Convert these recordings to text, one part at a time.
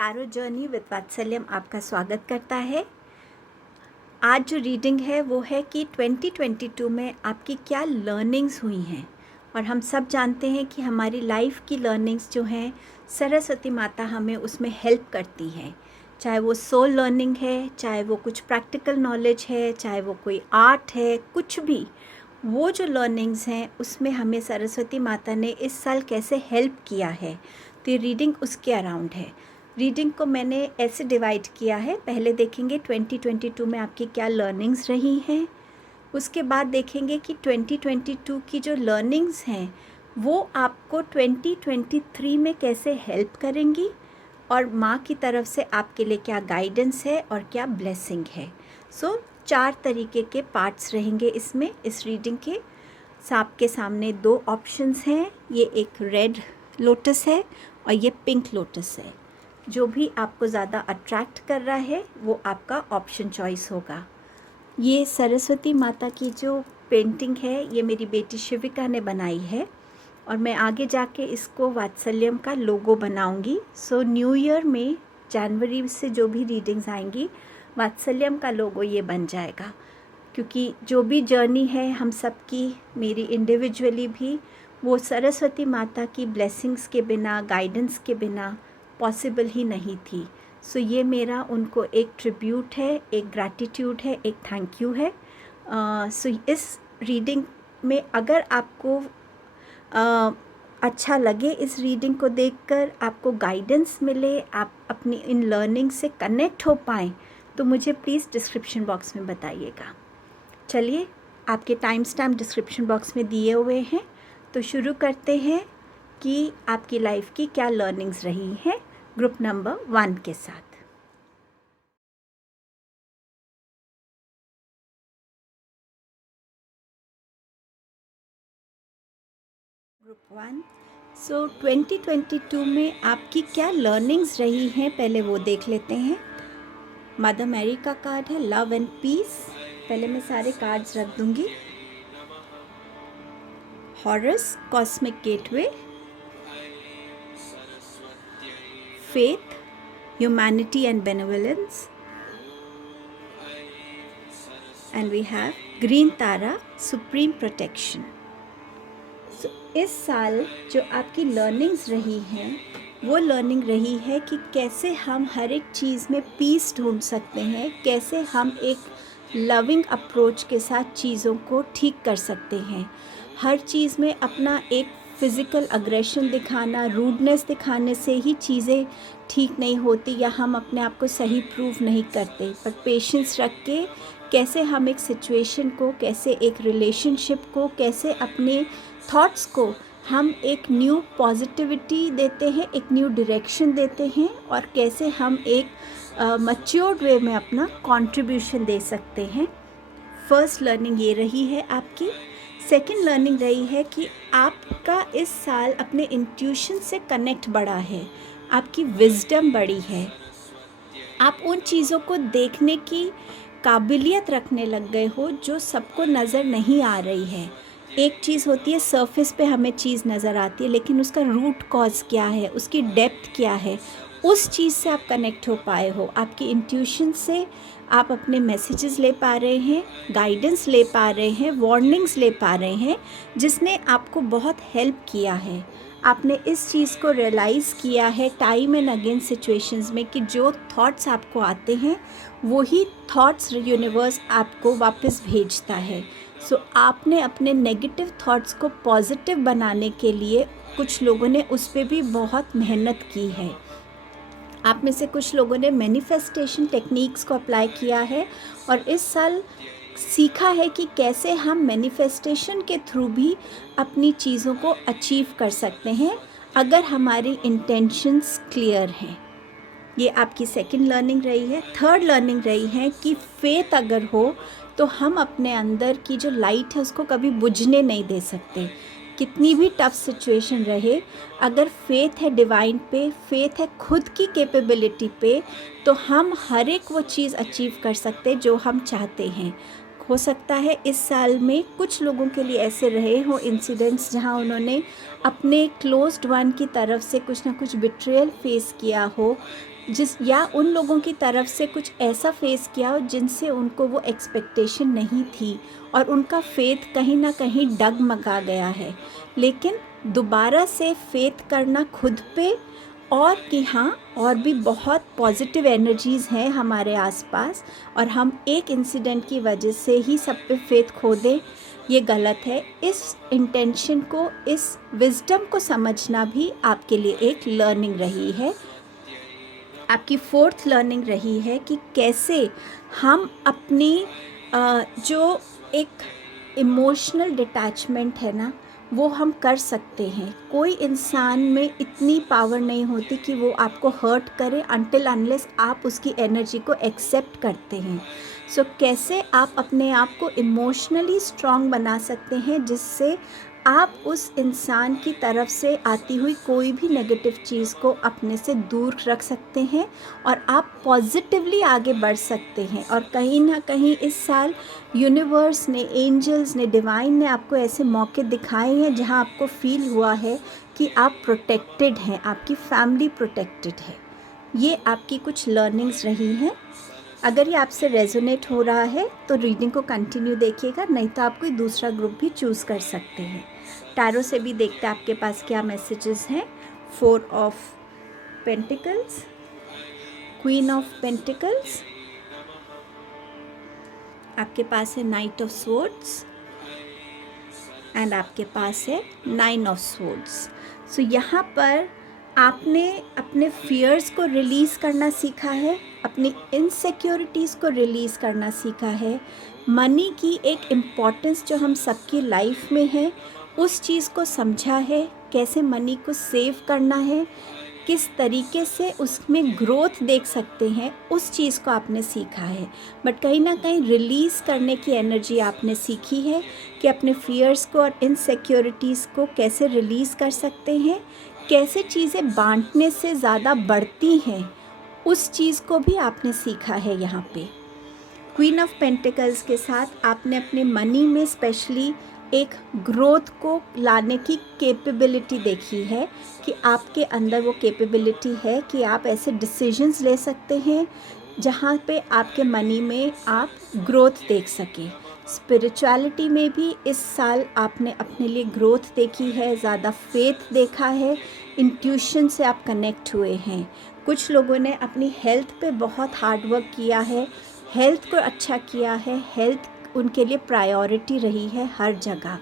Tarot journey with वात्सल्यम आपका स्वागत करता है। आज जो रीडिंग है वो है कि 2022 में आपकी क्या लर्निंग्स हुई हैं। और हम सब जानते हैं कि हमारी लाइफ की लर्निंग्स जो हैं सरस्वती माता हमें उसमें हेल्प करती हैं। चाहे वो सोल लर्निंग है, चाहे वो कुछ प्रैक्टिकल नॉलेज है, चाहे वो कोई आर्ट है, कुछ भी, वो जो लर्निंग्स हैं उसमें हमें सरस्वती माता ने इस साल कैसे हेल्प किया है, तो ये रीडिंग उसके अराउंड है। रीडिंग को मैंने ऐसे डिवाइड किया है। पहले देखेंगे 2022 में आपकी क्या लर्निंग्स रही हैं, उसके बाद देखेंगे कि 2022 की जो लर्निंग्स हैं वो आपको 2023 में कैसे हेल्प करेंगी और माँ की तरफ से आपके लिए क्या गाइडेंस है और क्या ब्लेसिंग है। सो 4 तरीके के पार्ट्स रहेंगे इसमें। इस रीडिंग के आपके सामने 2 ऑप्शंस हैं। ये एक रेड लोटस है और ये पिंक लोटस है। जो भी आपको ज़्यादा अट्रैक्ट कर रहा है वो आपका ऑप्शन चॉइस होगा। ये सरस्वती माता की जो पेंटिंग है ये मेरी बेटी शिविका ने बनाई है और मैं आगे जाके इसको वात्सल्यम का लोगो बनाऊंगी। सो न्यू ईयर में जनवरी से जो भी रीडिंग्स आएंगी वात्सल्यम का लोगो ये बन जाएगा, क्योंकि जो भी जर्नी है हम सब की, मेरी इंडिविजुअली भी, वो सरस्वती माता की ब्लेसिंग्स के बिना, गाइडेंस के बिना पॉसिबल ही नहीं थी। सो ये मेरा उनको एक ट्रिब्यूट है, एक ग्रैटिट्यूड है, एक थैंक यू है। सो इस रीडिंग में अगर आपको अच्छा लगे, इस रीडिंग को देखकर आपको गाइडेंस मिले, आप अपनी इन लर्निंग से कनेक्ट हो पाएँ, तो मुझे प्लीज़ डिस्क्रिप्शन बॉक्स में बताइएगा। चलिए, आपके टाइम स्टैम्प डिस्क्रिप्शन बॉक्स में दिए हुए हैं, तो शुरू करते हैं कि आपकी लाइफ की क्या लर्निंग्स रही हैं ग्रुप नंबर 1 के साथ। ग्रुप 1। सो 2022 में आपकी क्या लर्निंग्स रही हैं पहले वो देख लेते हैं। मदर मैरी का कार्ड है, लव एंड पीस। पहले मैं सारे कार्ड्स रख दूंगी। Harrows, cosmic gateway. Faith, humanity and benevolence, and we have green Tara, supreme protection. So इस साल जो आपकी लर्निंग्स रही हैं वो लर्निंग रही है कि कैसे हम हर एक चीज़ में पीस ढूंढ सकते हैं, कैसे हम एक लविंग अप्रोच के साथ चीज़ों को ठीक कर सकते हैं। हर चीज़ में अपना एक फ़िज़िकल अग्रेशन दिखाना, रूडनेस दिखाने से ही चीज़ें ठीक नहीं होती या हम अपने आप को सही प्रूव नहीं करते। पर पेशेंस रख के कैसे हम एक सिचुएशन को, कैसे एक रिलेशनशिप को, कैसे अपने थॉट्स को हम एक न्यू पॉजिटिविटी देते हैं, एक न्यू डायरेक्शन देते हैं और कैसे हम एक मैच्योर्ड वे में अपना कंट्रीब्यूशन दे सकते हैं। फर्स्ट लर्निंग ये रही है आपकी। सेकंड लर्निंग रही है कि आपका इस साल अपने इंट्यूशन से कनेक्ट बढ़ा है, आपकी विजडम बढ़ी है, आप उन चीज़ों को देखने की काबिलियत रखने लग गए हो जो सबको नज़र नहीं आ रही है। एक चीज़ होती है सरफेस पे हमें चीज़ नज़र आती है, लेकिन उसका रूट कॉज क्या है, उसकी डेप्थ क्या है, उस चीज़ से आप कनेक्ट हो पाए हो। आपकी इंट्यूशन से आप अपने मैसेजेस ले पा रहे हैं, गाइडेंस ले पा रहे हैं, वार्निंग्स ले पा रहे हैं, जिसने आपको बहुत हेल्प किया है। आपने इस चीज़ को रियलाइज़ किया है टाइम एंड अगेन सिचुएशंस में कि जो थॉट्स आपको आते हैं वही थॉट्स यूनिवर्स आपको वापस भेजता है। सो आपने अपने नेगेटिव थॉट्स को पॉजिटिव बनाने के लिए कुछ लोगों ने उस पर भी बहुत मेहनत की है। आप में से कुछ लोगों ने मैनिफेस्टेशन टेक्निक्स को अप्लाई किया है और इस साल सीखा है कि कैसे हम मैनिफेस्टेशन के थ्रू भी अपनी चीज़ों को अचीव कर सकते हैं अगर हमारी इंटेंशंस क्लियर हैं। ये आपकी सेकंड लर्निंग रही है। थर्ड लर्निंग रही है कि फेथ अगर हो तो हम अपने अंदर की जो लाइट है उसको कभी बुझने नहीं दे सकते। कितनी भी टफ सिचुएशन रहे, अगर फेथ है डिवाइन पे, फेथ है खुद की कैपेबिलिटी पे, तो हम हर एक वो चीज़ अचीव कर सकते जो हम चाहते हैं। हो सकता है इस साल में कुछ लोगों के लिए ऐसे रहे हो इंसिडेंट्स जहां उन्होंने अपने क्लोज्ड वन की तरफ से कुछ ना कुछ बिट्रेयल फेस किया हो, या उन लोगों की तरफ से कुछ ऐसा फेस किया हो जिनसे उनको वो एक्सपेक्टेशन नहीं थी और उनका फेथ कहीं ना कहीं डगमगा गया है। लेकिन दोबारा से फेथ करना खुद पे, और कि हाँ, और भी बहुत पॉजिटिव एनर्जीज़ हैं हमारे आसपास और हम एक इंसिडेंट की वजह से ही सब पे फेथ खो दें, ये गलत है। इस इंटेंशन को, इस विजडम को समझना भी आपके लिए एक लर्निंग रही है। आपकी फोर्थ लर्निंग रही है कि कैसे हम अपनी जो एक इमोशनल डिटैचमेंट है ना, वो हम कर सकते हैं। कोई इंसान में इतनी पावर नहीं होती कि वो आपको हर्ट करे अनटिल अनलेस आप उसकी एनर्जी को एक्सेप्ट करते हैं। सो कैसे आप अपने आप को इमोशनली स्ट्रॉन्ग बना सकते हैं जिससे आप उस इंसान की तरफ से आती हुई कोई भी नेगेटिव चीज़ को अपने से दूर रख सकते हैं और आप पॉजिटिवली आगे बढ़ सकते हैं। और कहीं ना कहीं इस साल यूनिवर्स ने, एंजल्स ने, डिवाइन ने आपको ऐसे मौके दिखाए हैं जहां आपको फील हुआ है कि आप प्रोटेक्टेड हैं, आपकी फैमिली प्रोटेक्टेड है। ये आपकी कुछ लर्निंग्स रही हैं। अगर ये आपसे रेजोनेट हो रहा है तो रीडिंग को कंटिन्यू देखिएगा, नहीं तो आप कोई दूसरा ग्रुप भी चूज़ कर सकते हैं। टैरो से भी देखते हैं आपके पास क्या मैसेजेस हैं। 4 of pentacles, queen of pentacles, आपके पास है नाइट ऑफ स्वॉर्ड्स एंड आपके पास है 9 ऑफ स्वॉर्ड्स। सो यहाँ पर आपने अपने फियर्स को रिलीज़ करना सीखा है, अपनी इनसिक्योरिटीज़ को रिलीज़ करना सीखा है। मनी की एक इम्पॉर्टेंस जो हम सबकी लाइफ में है, उस चीज़ को समझा है, कैसे मनी को सेव करना है, किस तरीके से उसमें ग्रोथ देख सकते हैं, उस चीज़ को आपने सीखा है। बट कहीं ना कहीं रिलीज़ करने की एनर्जी आपने सीखी है कि अपने फियर्स को और इनसिक्योरिटीज़ को कैसे रिलीज़ कर सकते हैं, कैसे चीज़ें बांटने से ज़्यादा बढ़ती हैं, उस चीज़ को भी आपने सीखा है। यहाँ पे क्वीन ऑफ पेंटिकल्स के साथ आपने अपने मनी में स्पेशली एक ग्रोथ को लाने की कैपेबिलिटी देखी है कि आपके अंदर वो कैपेबिलिटी है कि आप ऐसे डिसीजंस ले सकते हैं जहाँ पे आपके मनी में आप ग्रोथ देख सकें। स्पिरिचुअलिटी में भी इस साल आपने अपने लिए ग्रोथ देखी है, ज़्यादा फेथ देखा है, इंट्यूशन से आप कनेक्ट हुए हैं। कुछ लोगों ने अपनी हेल्थ पे बहुत हार्ड वर्क किया है, हेल्थ को अच्छा किया है, हेल्थ उनके लिए प्रायोरिटी रही है हर जगह।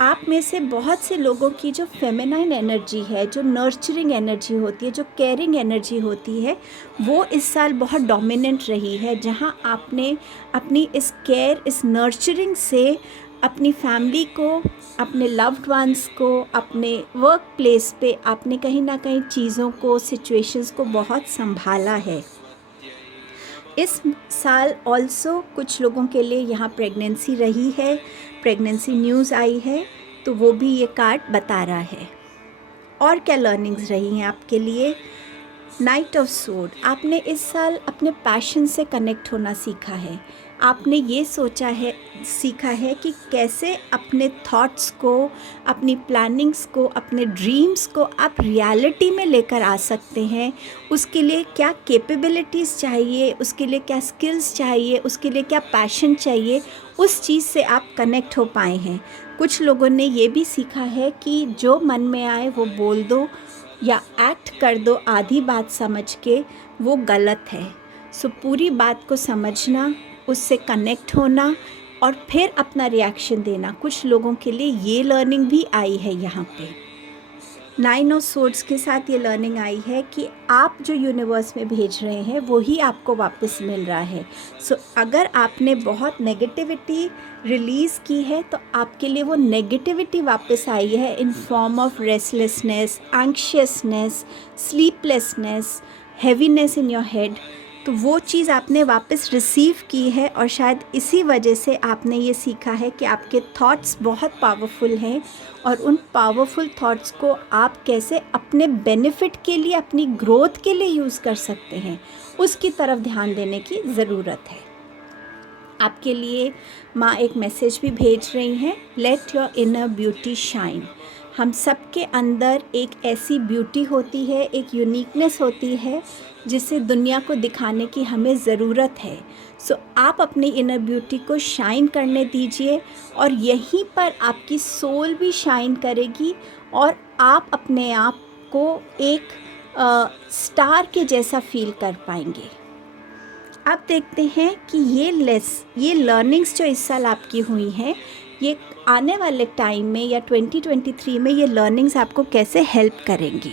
आप में से बहुत से लोगों की जो फेमिनाइन एनर्जी है, जो नर्चरिंग एनर्जी होती है, जो केयरिंग एनर्जी होती है, वो इस साल बहुत डोमिनेंट रही है, जहाँ आपने अपनी इस केयर, इस नर्चरिंग से अपनी फैमिली को, अपने लव्ड वंस को, अपने वर्क प्लेस पे आपने कहीं ना कहीं चीज़ों को, सिचुएशंस को बहुत संभाला है। इस साल ऑल्सो कुछ लोगों के लिए यहाँ प्रेगनेंसी रही है, प्रेगनेंसी न्यूज़ आई है, तो वो भी ये कार्ड बता रहा है। और क्या लर्निंग्स रही हैं आपके लिए? नाइट ऑफ स्वॉर्ड, आपने इस साल अपने पैशन से कनेक्ट होना सीखा है। आपने ये सीखा है कि कैसे अपने थॉट्स को, अपनी प्लानिंग्स को, अपने ड्रीम्स को आप रियलिटी में लेकर आ सकते हैं। उसके लिए क्या कैपेबिलिटीज़ चाहिए, उसके लिए क्या स्किल्स चाहिए, उसके लिए क्या पैशन चाहिए, उस चीज़ से आप कनेक्ट हो पाए हैं। कुछ लोगों ने ये भी सीखा है कि जो मन में आए वो बोल दो या एक्ट कर दो आधी बात समझ के, वो गलत है। सो पूरी बात को समझना, उससे कनेक्ट होना और फिर अपना रिएक्शन देना, कुछ लोगों के लिए ये लर्निंग भी आई है। यहाँ पे 9 ऑफ स्वॉर्ड्स के साथ ये लर्निंग आई है कि आप जो यूनिवर्स में भेज रहे हैं वो ही आपको वापस मिल रहा है। सो अगर आपने बहुत नेगेटिविटी रिलीज़ की है तो आपके लिए वो नेगेटिविटी वापस आई है in form of restlessness, anxiousness, sleeplessness, heaviness in your head. तो वो चीज़ आपने वापस रिसीव की है और शायद इसी वजह से आपने ये सीखा है कि आपके थॉट्स बहुत पावरफुल हैं और उन पावरफुल थॉट्स को आप कैसे अपने बेनिफिट के लिए, अपनी ग्रोथ के लिए यूज़ कर सकते हैं, उसकी तरफ ध्यान देने की ज़रूरत है। आपके लिए माँ एक मैसेज भी भेज रही हैं, let your inner beauty shine. हम सब के अंदर एक ऐसी ब्यूटी होती है, एक यूनिकनेस होती है जिसे दुनिया को दिखाने की हमें ज़रूरत है। सो आप अपनी इनर ब्यूटी को शाइन करने दीजिए और यहीं पर आपकी सोल भी शाइन करेगी और आप अपने आप को एक स्टार के जैसा फील कर पाएंगे। अब देखते हैं कि ये लर्निंग्स जो इस साल आपकी हुई हैं, ये आने वाले टाइम में या 2023 में ये लर्निंग्स आपको कैसे हेल्प करेंगी।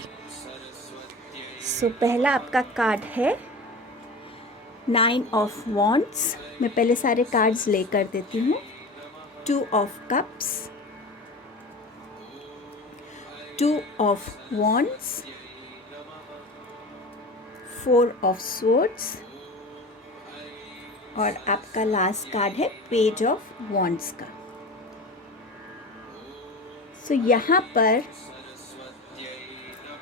सो पहला आपका कार्ड है 9 ऑफ वॉन्ड्स। मैं पहले सारे कार्ड्स लेकर देती हूँ। 2 of cups, 2 of wands, 4 of swords और आपका लास्ट कार्ड है पेज ऑफ वॉन्ड्स का। सो यहाँ पर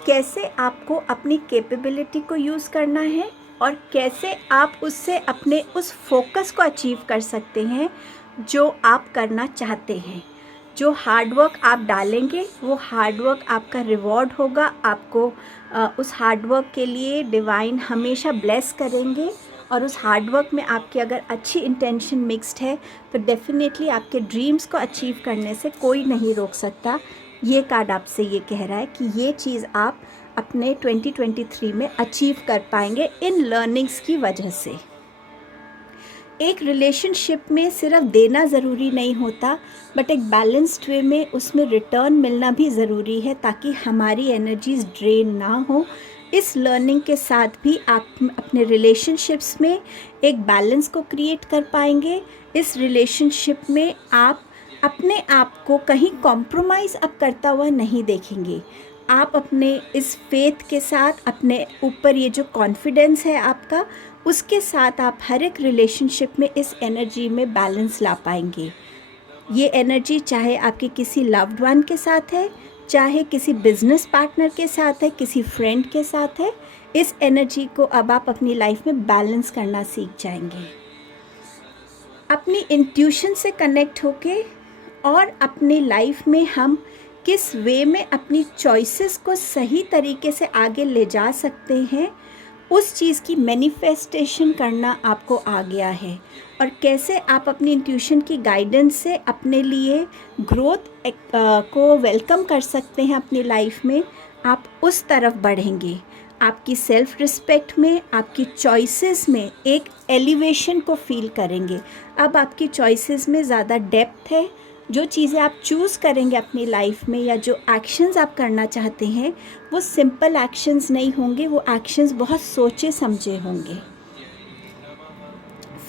कैसे आपको अपनी कैपेबिलिटी को यूज़ करना है और कैसे आप उससे अपने उस फोकस को अचीव कर सकते हैं जो आप करना चाहते हैं। जो हार्डवर्क आप डालेंगे वो हार्डवर्क आपका रिवॉर्ड होगा। आपको उस हार्डवर्क के लिए डिवाइन हमेशा ब्लेस करेंगे और उस हार्डवर्क में आपकी अगर अच्छी इंटेंशन मिक्स्ड है तो डेफिनेटली आपके ड्रीम्स को अचीव करने से कोई नहीं रोक सकता। ये कार्ड आपसे ये कह रहा है कि ये चीज़ आप अपने 2023 में अचीव कर पाएंगे इन लर्निंग्स की वजह से। एक रिलेशनशिप में सिर्फ देना ज़रूरी नहीं होता, बट एक बैलेंस्ड वे में उसमें रिटर्न मिलना भी ज़रूरी है ताकि हमारी एनर्जीज ड्रेन ना हो। इस लर्निंग के साथ भी आप अपने रिलेशनशिप्स में एक बैलेंस को क्रिएट कर पाएंगे। इस रिलेशनशिप में आप अपने आप को कहीं कॉम्प्रोमाइज़ अब करता हुआ नहीं देखेंगे। आप अपने इस फेथ के साथ, अपने ऊपर ये जो कॉन्फिडेंस है आपका, उसके साथ आप हर एक रिलेशनशिप में इस एनर्जी में बैलेंस ला पाएंगे। ये एनर्जी चाहे आपके किसी लव्ड वन के साथ है, चाहे किसी बिजनेस पार्टनर के साथ है, किसी फ्रेंड के साथ है, इस एनर्जी को अब आप अपनी लाइफ में बैलेंस करना सीख जाएंगे। अपनी इंट्यूशन से कनेक्ट होके और अपनी लाइफ में हम किस वे में अपनी चॉइसेस को सही तरीके से आगे ले जा सकते हैं, उस चीज़ की मैनिफेस्टेशन करना आपको आ गया है। और कैसे आप अपनी इंट्यूशन की गाइडेंस से अपने लिए ग्रोथ को वेलकम कर सकते हैं अपनी लाइफ में, आप उस तरफ बढ़ेंगे। आपकी सेल्फ रिस्पेक्ट में, आपकी चॉइसेस में एक एलिवेशन को फील करेंगे। अब आपकी चॉइसेस में ज़्यादा डेप्थ है। जो चीज़ें आप चूज़ करेंगे अपनी लाइफ में या जो एक्शंस आप करना चाहते हैं, वो सिंपल एक्शंस नहीं होंगे, वो एक्शंस बहुत सोचे समझे होंगे।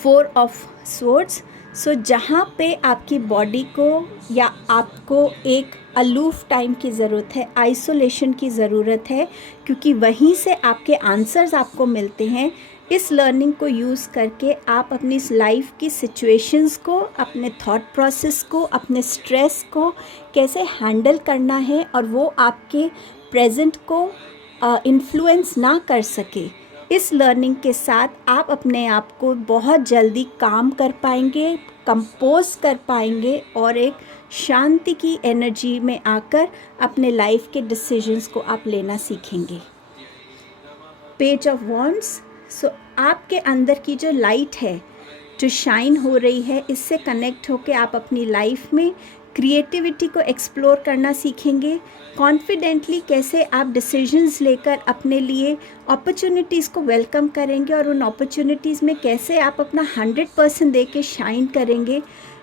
4 ऑफ स्वॉर्ड्स। सो जहाँ पे आपकी बॉडी को या आपको एक अलूफ टाइम की ज़रूरत है, आइसोलेशन की ज़रूरत है, क्योंकि वहीं से आपके आंसर्स आपको मिलते हैं। इस लर्निंग को यूज़ करके आप अपनी लाइफ की सिचुएशंस को, अपने थॉट प्रोसेस को, अपने स्ट्रेस को कैसे हैंडल करना है और वो आपके प्रेजेंट को इन्फ्लुएंस ना कर सके। इस लर्निंग के साथ आप अपने आप को बहुत जल्दी काम कर पाएंगे, कंपोज कर पाएंगे और एक शांति की एनर्जी में आकर अपने लाइफ के डिसीजंस को आप लेना सीखेंगे। Page of wands. सो आपके अंदर की जो लाइट है, जो शाइन हो रही है, इससे कनेक्ट होकर आप अपनी लाइफ में क्रिएटिविटी को एक्सप्लोर करना सीखेंगे। कॉन्फिडेंटली कैसे आप डिसीजंस लेकर अपने लिए अपॉर्चुनिटीज़ को वेलकम करेंगे और उन अपॉर्चुनिटीज़ में कैसे आप अपना 100% दे के शाइन करेंगे।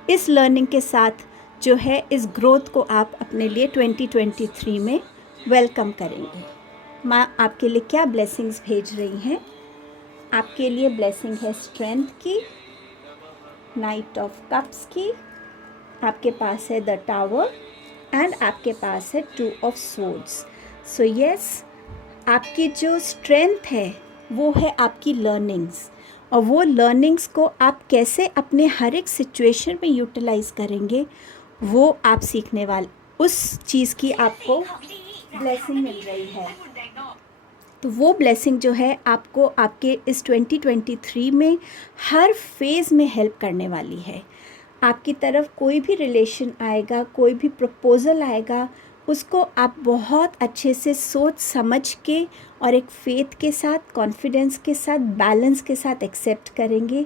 इस लर्निंग के साथ जो है, इस ग्रोथ को आप अपने लिए 2023 में वेलकम करेंगे। माँ आपके लिए क्या ब्लेसिंग्स भेज रही हैं? आपके लिए ब्लेसिंग है स्ट्रेंथ की, नाइट ऑफ कप्स की, आपके पास है द टावर एंड आपके पास है 2 ऑफ स्वॉर्ड्स। सो यस, आपकी जो स्ट्रेंथ है वो है आपकी लर्निंग्स, और वो लर्निंग्स को आप कैसे अपने हर एक सिचुएशन में यूटिलाइज करेंगे, वो आप सीखने वाले, उस चीज़ की आपको ब्लेसिंग मिल रही है। तो वो ब्लेसिंग जो है आपको आपके इस 2023 में हर फेज़ में हेल्प करने वाली है। आपकी तरफ कोई भी रिलेशन आएगा, कोई भी प्रपोज़ल आएगा, उसको आप बहुत अच्छे से सोच समझ के और एक फेथ के साथ, कॉन्फिडेंस के साथ, बैलेंस के साथ एक्सेप्ट करेंगे।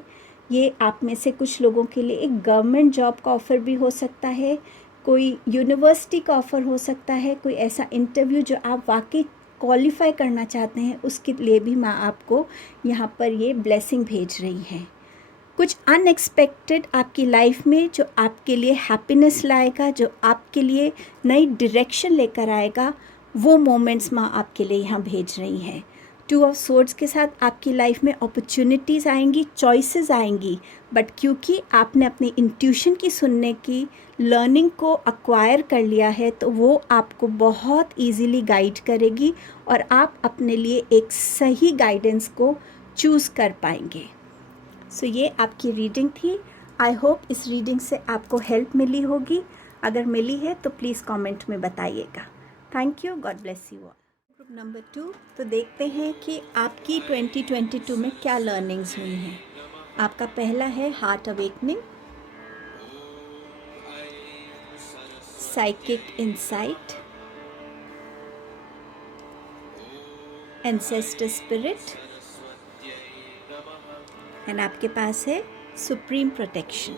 ये आप में से कुछ लोगों के लिए एक गवर्नमेंट जॉब का ऑफ़र भी हो सकता है, कोई यूनिवर्सिटी का ऑफ़र हो सकता है, कोई ऐसा इंटरव्यू जो आप वाकई क्वालिफाई करना चाहते हैं, उसके लिए भी मैं आपको यहाँ पर ये ब्लेसिंग भेज रही हैं। कुछ अनएक्सपेक्टेड आपकी लाइफ में जो आपके लिए हैप्पीनेस लाएगा, जो आपके लिए नई डायरेक्शन लेकर आएगा, वो मोमेंट्स माँ आपके लिए यहाँ भेज रही हैं। 2 ऑफ सोर्ड्स के साथ आपकी लाइफ में अपॉर्चुनिटीज़ आएंगी, चॉइसेस आएंगी, बट क्योंकि आपने अपनी इंट्यूशन की सुनने की लर्निंग को अक्वायर कर लिया है, तो वो आपको बहुत ईजीली गाइड करेगी और आप अपने लिए एक सही गाइडेंस को चूज़ कर पाएंगे। सो ये आपकी रीडिंग थी। आई होप इस रीडिंग से आपको हेल्प मिली होगी। अगर मिली है तो प्लीज़ कमेंट में बताइएगा। Thank you, God bless you all. Group number 2, तो देखते हैं कि आपकी 2022 में क्या लर्निंग्स हुई हैं। आपका पहला है heart awakening, psychic insight, ancestor spirit, and आपके पास है सुप्रीम प्रोटेक्शन।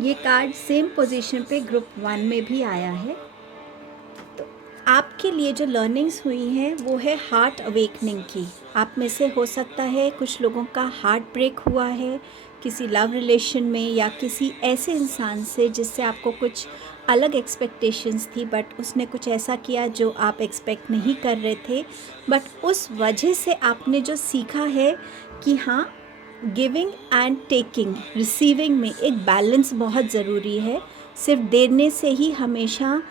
ये कार्ड सेम पोजीशन पे ग्रुप 1 में भी आया है। तो आपके लिए जो लर्निंग्स हुई हैं वो है हार्ट अवेकनिंग की। आप में से हो सकता है कुछ लोगों का हार्ट ब्रेक हुआ है किसी लव रिलेशन में, या किसी ऐसे इंसान से जिससे आपको कुछ अलग एक्सपेक्टेशंस थी, बट उसने कुछ ऐसा किया जो आप एक्सपेक्ट नहीं कर रहे थे। बट उस वजह से आपने जो सीखा है कि हाँ, गिविंग एंड टेकिंग, रिसीविंग में एक बैलेंस बहुत ज़रूरी है। सिर्फ देने से ही हमेशा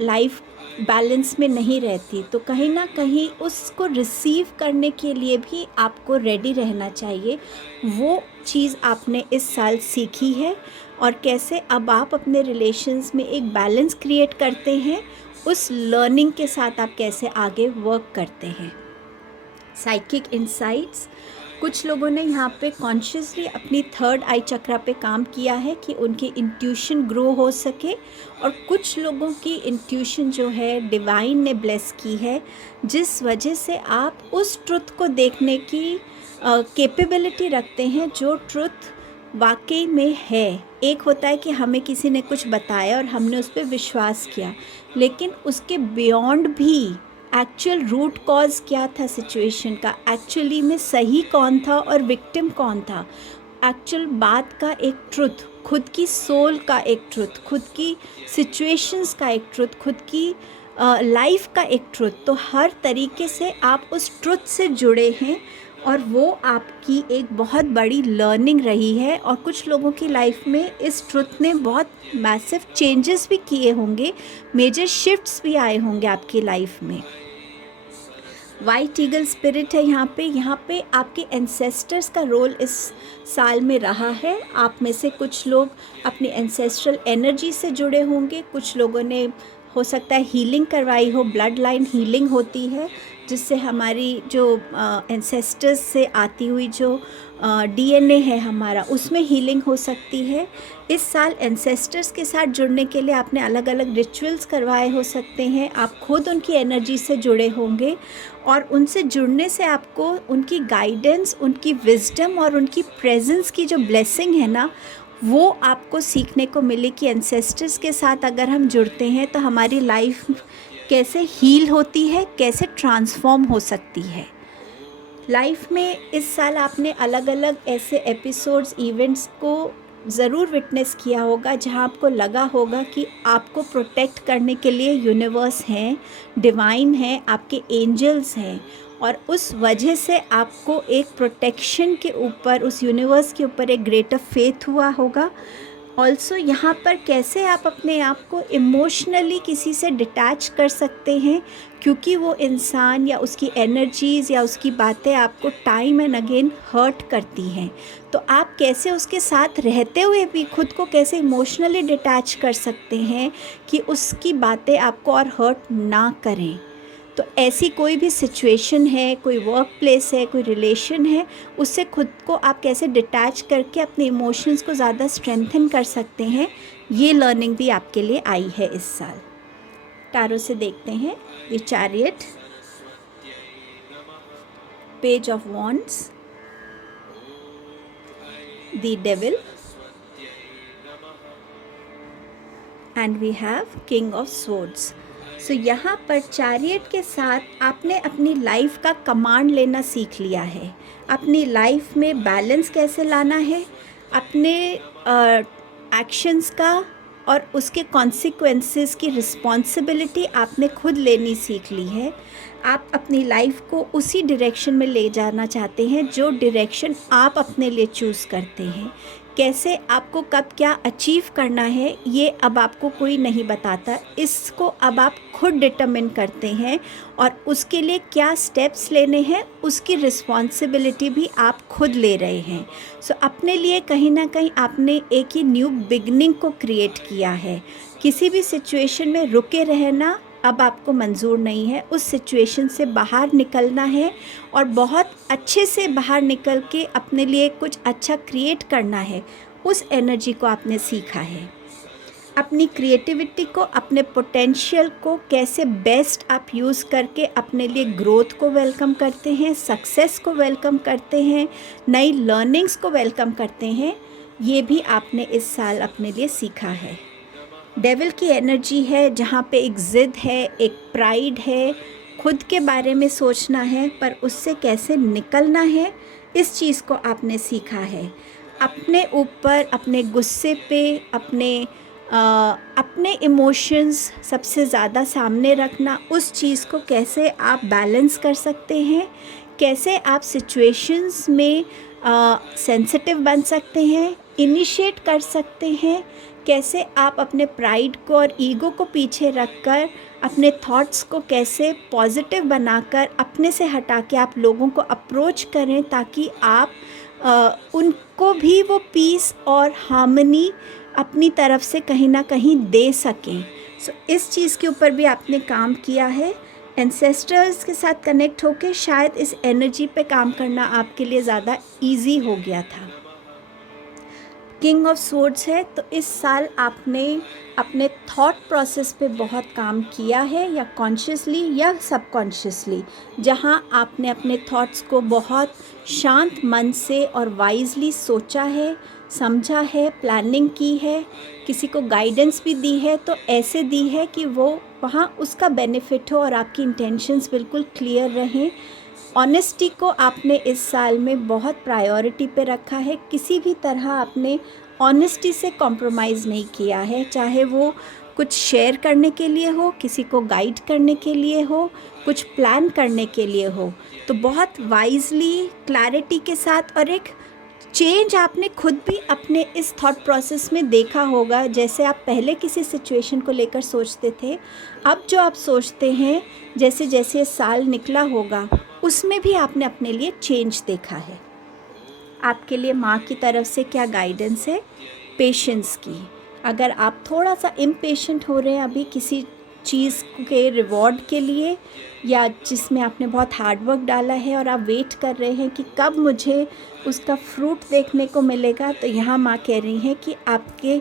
लाइफ बैलेंस में नहीं रहती, तो कहीं ना कहीं उसको रिसीव करने के लिए भी आपको रेडी रहना चाहिए। वो चीज़ आपने इस साल सीखी है, और कैसे अब आप अपने रिलेशंस में एक बैलेंस क्रिएट करते हैं, उस लर्निंग के साथ आप कैसे आगे वर्क करते हैं। साइकिक इंसाइट्स, कुछ लोगों ने यहाँ पे कॉन्शियसली अपनी थर्ड आई चक्रा पे काम किया है कि उनकी इंट्यूशन ग्रो हो सके, और कुछ लोगों की इंट्यूशन जो है डिवाइन ने ब्लेस की है, जिस वजह से आप उस ट्रुथ को देखने की कैपेबिलिटी रखते हैं जो ट्रुथ वाकई में है। एक होता है कि हमें किसी ने कुछ बताया और हमने उस पर विश्वास किया, लेकिन उसके बियॉन्ड भी एक्चुअल रूट कॉज क्या था सिचुएशन का, एक्चुअली में सही कौन था और विक्टिम कौन था, एक्चुअल बात का एक ट्रुथ, खुद की सोल का एक ट्रुथ, खुद की सिचुएशंस का एक ट्रुथ, खुद की लाइफ का एक ट्रुथ। तो हर तरीके से आप उस ट्रुथ से जुड़े हैं, और वो आपकी एक बहुत बड़ी लर्निंग रही है। और कुछ लोगों की लाइफ में इस ट्रुथ ने बहुत मैसिव चेंजेस भी किए होंगे, मेजर शिफ्ट्स भी आए होंगे आपकी लाइफ में। वाइट ईगल स्पिरिट है यहाँ पे आपके एंसेस्टर्स का रोल इस साल में रहा है। आप में से कुछ लोग अपनी एंसेस्ट्रल एनर्जी से जुड़े होंगे, कुछ लोगों ने हो सकता है हीलिंग करवाई हो, ब्लड लाइन हीलिंग होती है जिससे हमारी जो एंसेस्टर्स से आती हुई जो डीएनए है हमारा, उसमें हीलिंग हो सकती है। इस साल एंसेस्टर्स के साथ जुड़ने के लिए आपने अलग अलग रिचुअल्स करवाए हो सकते हैं, आप खुद उनकी एनर्जी से जुड़े होंगे, और उनसे जुड़ने से आपको उनकी गाइडेंस, उनकी विजडम और उनकी प्रेजेंस की जो ब्लेसिंग है ना, वो आपको सीखने को मिले कि एंसेस्टर्स के साथ अगर हम जुड़ते हैं तो हमारी लाइफ कैसे हील होती है, कैसे ट्रांसफॉर्म हो सकती है। लाइफ में इस साल आपने अलग अलग ऐसे एपिसोड्स, इवेंट्स को ज़रूर विटनेस किया होगा जहां आपको लगा होगा कि आपको प्रोटेक्ट करने के लिए यूनिवर्स हैं, डिवाइन है, आपके एंजल्स हैं, और उस वजह से आपको एक प्रोटेक्शन के ऊपर, उस यूनिवर्स के ऊपर एक ग्रेटर फेथ हुआ होगा। ऑल्सो यहाँ पर कैसे आप अपने आप को इमोशनली किसी से डिटैच कर सकते हैं, क्योंकि वो इंसान या उसकी एनर्जीज़ या उसकी बातें आपको टाइम एंड अगेन हर्ट करती हैं। तो आप कैसे उसके साथ रहते हुए भी खुद को कैसे इमोशनली डिटैच कर सकते हैं कि उसकी बातें आपको और हर्ट ना करें। तो ऐसी कोई भी सिचुएशन है, कोई वर्क प्लेस है, कोई रिलेशन है, उससे खुद को आप कैसे डिटैच करके अपने इमोशंस को ज़्यादा स्ट्रेंथन कर सकते हैं, ये लर्निंग भी आपके लिए आई है इस साल। टैरो से देखते हैं the chariot, page of wands, the devil, and we have king of swords. So यहाँ पर चैरियट के साथ आपने अपनी लाइफ का कमांड लेना सीख लिया है, अपनी लाइफ में बैलेंस कैसे लाना है, अपने एक्शंस का और उसके कॉन्सिक्वेंसेस की रिस्पॉन्सिबिलिटी आपने खुद लेनी सीख ली है। आप अपनी लाइफ को उसी डायरेक्शन में ले जाना चाहते हैं जो डायरेक्शन आप अपने लिए चूज़ करते हैं। कैसे आपको कब क्या अचीव करना है ये अब आपको कोई नहीं बताता, इसको अब आप खुद डिटरमिन करते हैं और उसके लिए क्या स्टेप्स लेने हैं उसकी रिस्पॉन्सिबिलिटी भी आप खुद ले रहे हैं। सो अपने लिए कहीं ना कहीं आपने एक ही न्यू बिगनिंग को क्रिएट किया है। किसी भी सिचुएशन में रुके रहना अब आपको मंजूर नहीं है, उस सिचुएशन से बाहर निकलना है और बहुत अच्छे से बाहर निकल के अपने लिए कुछ अच्छा क्रिएट करना है। उस एनर्जी को आपने सीखा है। अपनी क्रिएटिविटी को, अपने पोटेंशियल को कैसे बेस्ट आप यूज़ करके अपने लिए ग्रोथ को वेलकम करते हैं, सक्सेस को वेलकम करते हैं, नई लर्निंग्स को वेलकम करते हैं, ये भी आपने इस साल अपने लिए सीखा है। डेविल की एनर्जी है जहाँ पे एक ज़िद है, एक प्राइड है, खुद के बारे में सोचना है पर उससे कैसे निकलना है, इस चीज़ को आपने सीखा है। अपने ऊपर, अपने गुस्से पे, अपने इमोशंस सबसे ज़्यादा सामने रखना, उस चीज़ को कैसे आप बैलेंस कर सकते हैं, कैसे आप सिचुएशंस में सेंसिटिव बन सकते हैं, इनिशिएट कर सकते हैं, कैसे आप अपने प्राइड को और ईगो को पीछे रखकर अपने थॉट्स को कैसे पॉजिटिव बनाकर अपने से हटा के आप लोगों को अप्रोच करें ताकि आप उनको भी वो पीस और हार्मनी अपनी तरफ से कहीं ना कहीं दे सकें। सो इस चीज़ के ऊपर भी आपने काम किया है। एंसेस्टर्स के साथ कनेक्ट होकर शायद इस एनर्जी पे काम करना आपके लिए ज़्यादा इजी हो गया था। किंग ऑफ स्वॉर्ड्स है तो इस साल आपने अपने थॉट प्रोसेस पे बहुत काम किया है, या कॉन्शियसली या सबकॉन्शियसली, जहां आपने अपने थॉट्स को बहुत शांत मन से और वाइजली सोचा है, समझा है, प्लानिंग की है, किसी को गाइडेंस भी दी है तो ऐसे दी है कि वो वहाँ उसका बेनिफिट हो और आपकी इंटेंशंस बिल्कुल क्लियर रहें। ऑनेस्टी को आपने इस साल में बहुत प्रायोरिटी पे रखा है। किसी भी तरह आपने ऑनेस्टी से कॉम्प्रोमाइज़ नहीं किया है, चाहे वो कुछ शेयर करने के लिए हो, किसी को गाइड करने के लिए हो, कुछ प्लान करने के लिए हो, तो बहुत वाइजली, क्लैरिटी के साथ। और एक चेंज आपने खुद भी अपने इस थॉट प्रोसेस में देखा होगा। जैसे आप पहले किसी सिचुएशन को लेकर सोचते थे, अब जो आप सोचते हैं, जैसे जैसे साल निकला होगा उसमें भी आपने अपने लिए चेंज देखा है। आपके लिए माँ की तरफ से क्या गाइडेंस है? पेशेंस की। अगर आप थोड़ा सा इम्पेशेंट हो रहे हैं अभी किसी चीज़ के रिवॉर्ड के लिए, या जिसमें आपने बहुत हार्ड वर्क डाला है और आप वेट कर रहे हैं कि कब मुझे उसका फ्रूट देखने को मिलेगा, तो यहाँ माँ कह रही हैं कि आपके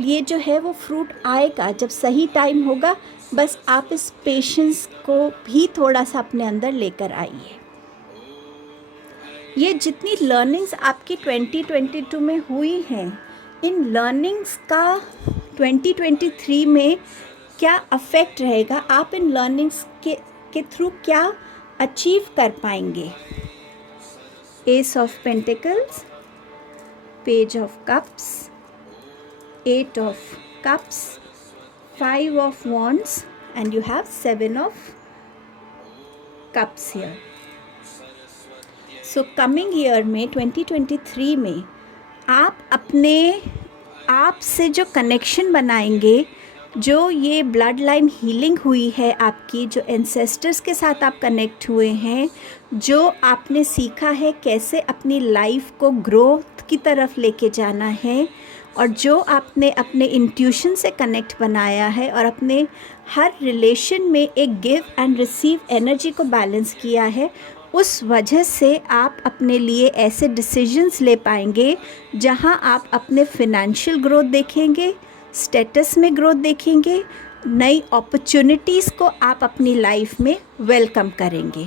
लिए जो है वो फ्रूट आएगा जब सही टाइम होगा। बस आप इस पेशेंस को भी थोड़ा सा अपने अंदर लेकर आइए। ये जितनी लर्निंग्स आपकी 2022 में हुई हैं, इन लर्निंग्स का 2023 में क्या अफेक्ट रहेगा, आप इन लर्निंग्स के थ्रू क्या अचीव कर पाएंगे। S of pentacles, page of cups, 8 of cups, 5 of wands, and you have 7 of cups here. So coming year में 2023 में आप अपने आप से जो कनेक्शन बनाएंगे, जो ये ब्लड लाइन हीलिंग हुई है आपकी, जो एंसेस्टर्स के साथ आप कनेक्ट हुए हैं, जो आपने सीखा है कैसे अपनी लाइफ को ग्रोथ की तरफ लेके जाना है, और जो आपने अपने इंट्यूशन से कनेक्ट बनाया है और अपने हर रिलेशन में एक गिव एंड रिसीव एनर्जी को बैलेंस किया है, उस वजह से आप अपने लिए ऐसे डिसीजंस ले पाएंगे जहां आप अपने फिनेंशियल ग्रोथ देखेंगे, स्टेटस में ग्रोथ देखेंगे, नई अपॉर्चुनिटीज़ को आप अपनी लाइफ में वेलकम करेंगे।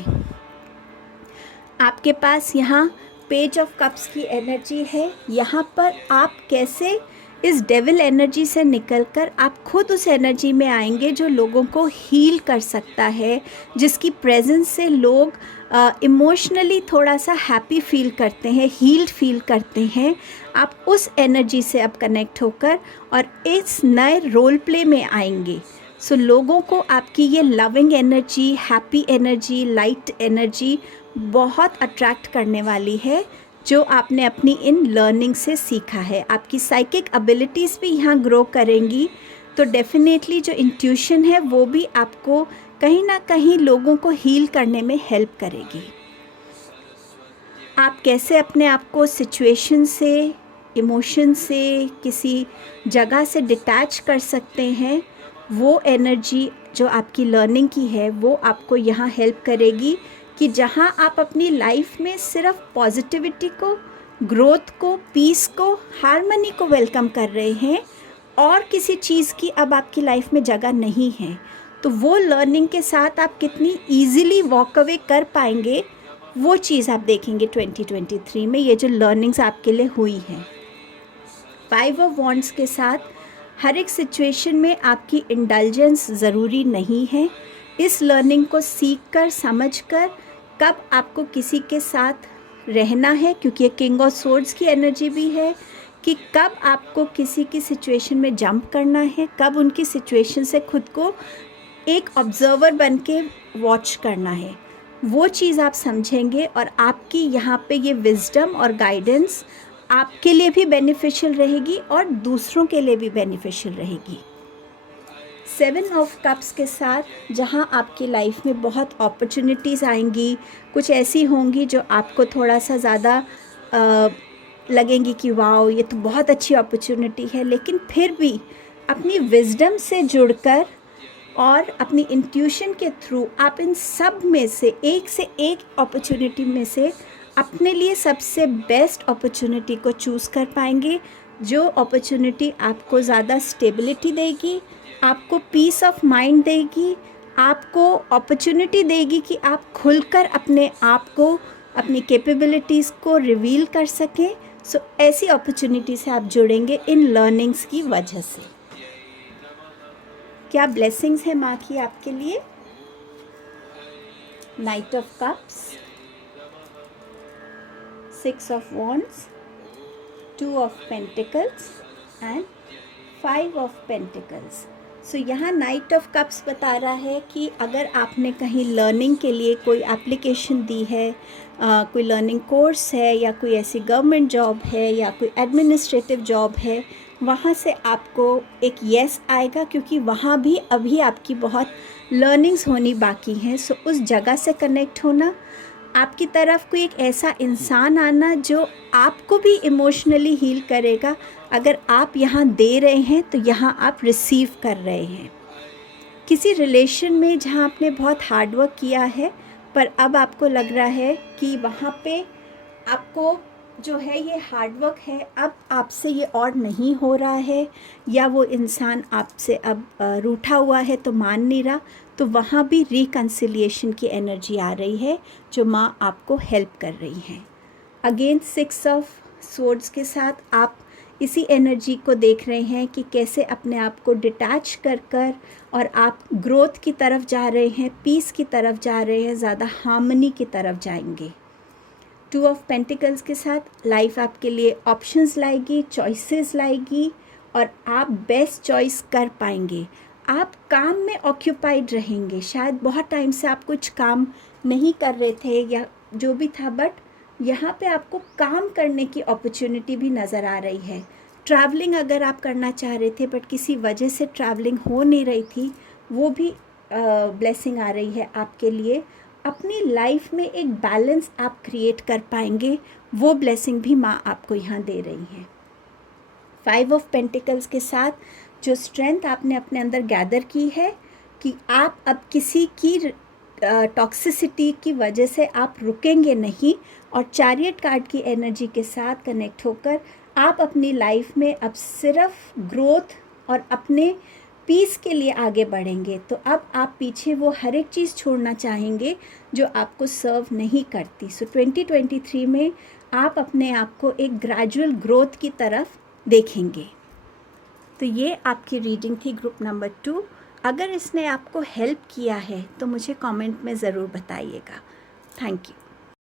आपके पास यहाँ पेज ऑफ कप्स की एनर्जी है। यहाँ पर आप कैसे इस डेविल एनर्जी से निकलकर आप खुद उस एनर्जी में आएंगे जो लोगों को हील कर सकता है, जिसकी प्रेजेंस से लोग इमोशनली थोड़ा सा हैप्पी फील करते हैं, हील्ड फील करते हैं। आप उस एनर्जी से अब कनेक्ट होकर और इस नए रोल प्ले में आएंगे। सो लोगों को आपकी ये loving energy, happy energy, light energy बहुत अट्रैक्ट करने वाली है, जो आपने अपनी इन लर्निंग से सीखा है। आपकी साइकिक एबिलिटीज़ भी यहाँ ग्रो करेंगी, तो डेफिनेटली जो इंट्यूशन है वो भी आपको कहीं ना कहीं लोगों को हील करने में हेल्प करेगी। आप कैसे अपने आप को सिचुएशन से, इमोशन से, किसी जगह से डिटैच कर सकते हैं, वो एनर्जी जो आपकी लर्निंग की है वो आपको यहाँ हेल्प करेगी कि जहाँ आप अपनी लाइफ में सिर्फ पॉजिटिविटी को, ग्रोथ को, पीस को, हार्मनी को वेलकम कर रहे हैं और किसी चीज़ की अब आपकी लाइफ में जगह नहीं है, तो वो लर्निंग के साथ आप कितनी ईजीली वॉक अवे कर पाएंगे, वो चीज़ आप देखेंगे 2023 में। ये जो लर्निंग्स आपके लिए हुई हैं 5 ऑफ वॉन्ड्स के साथ, हर एक सिचुएशन में आपकी इंडल्जेंस ज़रूरी नहीं है। इस लर्निंग को सीख कर, समझ कर कब आपको किसी के साथ रहना है, क्योंकि ये किंग ऑफ सोर्ड्स की एनर्जी भी है, कि कब आपको किसी की सिचुएशन में जंप करना है, कब उनकी सिचुएशन से खुद को एक ऑब्जर्वर बन के वॉच करना है, वो चीज़ आप समझेंगे। और आपकी यहाँ पे ये विजडम और गाइडेंस आपके लिए भी बेनिफिशियल रहेगी और दूसरों के लिए भी बेनिफिशियल रहेगी। 7 ऑफ कप्स के साथ जहाँ आपकी लाइफ में बहुत अपॉर्चुनिटीज़ आएंगी, कुछ ऐसी होंगी जो आपको थोड़ा सा ज़्यादा लगेंगी कि वाओ ये तो बहुत अच्छी अपॉर्चुनिटी है, लेकिन फिर भी अपनी विजडम से जुड़कर और अपनी इंट्यूशन के थ्रू आप इन सब में से एक अपॉर्चुनिटी में से अपने लिए सबसे बेस्ट अपॉर्चुनिटी को चूज़ कर पाएंगे, जो अपॉर्चुनिटी आपको ज़्यादा स्टेबिलिटी देगी, आपको पीस ऑफ माइंड देगी, आपको अपॉर्चुनिटी देगी कि आप खुलकर अपने आप को, अपनी कैपेबिलिटीज़ को रिवील कर सकें। सो ऐसी अपॉर्चुनिटी से आप जुड़ेंगे इन लर्निंग्स की वजह से। क्या ब्लेसिंग्स है माँ की आपके लिए? Knight of cups, 6 of wands, 2 of pentacles and 5 of pentacles. So यहाँ नाइट ऑफ कप्स बता रहा है कि अगर आपने कहीं लर्निंग के लिए कोई एप्लीकेशन दी है, कोई लर्निंग कोर्स है, या कोई ऐसी गवर्नमेंट जॉब है, या कोई एडमिनिस्ट्रेटिव जॉब है, वहाँ से आपको एक येस आएगा, क्योंकि वहाँ भी अभी आपकी बहुत लर्निंग्स होनी बाकी हैं। सो उस जगह से कनेक्ट होना, आपकी तरफ कोई एक ऐसा इंसान आना जो आपको भी इमोशनली हील करेगा। अगर आप यहाँ दे रहे हैं तो यहाँ आप रिसीव कर रहे हैं। किसी रिलेशन में जहाँ आपने बहुत हार्डवर्क किया है, पर अब आपको लग रहा है कि वहाँ पे आपको जो है ये हार्डवर्क है, अब आपसे ये और नहीं हो रहा है, या वो इंसान आपसे अब रूठा हुआ है तो मान नहीं रहा, तो वहाँ भी रिकन्सिलिएशन की एनर्जी आ रही है, जो माँ आपको हेल्प कर रही हैं। अगेन 6 ऑफ सोर्ड्स के साथ आप इसी एनर्जी को देख रहे हैं कि कैसे अपने आप को डिटैच कर और आप ग्रोथ की तरफ जा रहे हैं, पीस की तरफ जा रहे हैं, ज़्यादा हार्मनी की तरफ जाएंगे। 2 ऑफ पेंटिकल्स के साथ लाइफ आपके लिए ऑप्शंस लाएगी, चॉइसेस लाएगी, और आप बेस्ट चॉइस कर पाएंगे। आप काम में ऑक्यूपाइड रहेंगे, शायद बहुत टाइम से आप कुछ काम नहीं कर रहे थे या जो भी था, बट यहाँ पे आपको काम करने की अपॉर्चुनिटी भी नज़र आ रही है। ट्रैवलिंग अगर आप करना चाह रहे थे बट किसी वजह से ट्रैवलिंग हो नहीं रही थी, वो भी ब्लेसिंग आ रही है आपके लिए। अपनी लाइफ में एक बैलेंस आप क्रिएट कर पाएंगे, वो ब्लेसिंग भी माँ आपको यहाँ दे रही है। 5 ऑफ पेंटिकल्स के साथ जो स्ट्रेंथ आपने अपने अंदर गैदर की है कि आप अब किसी की टॉक्सिसिटी की वजह से आप रुकेंगे नहीं, और चैरियट कार्ड की एनर्जी के साथ कनेक्ट होकर आप अपनी लाइफ में अब सिर्फ ग्रोथ और अपने पीस के लिए आगे बढ़ेंगे, तो अब आप पीछे वो हर एक चीज़ छोड़ना चाहेंगे जो आपको सर्व नहीं करती। सो 2023 में आप अपने आप को एक ग्रेजुअल ग्रोथ की तरफ देखेंगे। तो ये आपकी रीडिंग थी ग्रुप नंबर 2। अगर इसने आपको हेल्प किया है तो मुझे कमेंट में ज़रूर बताइएगा। Thank you.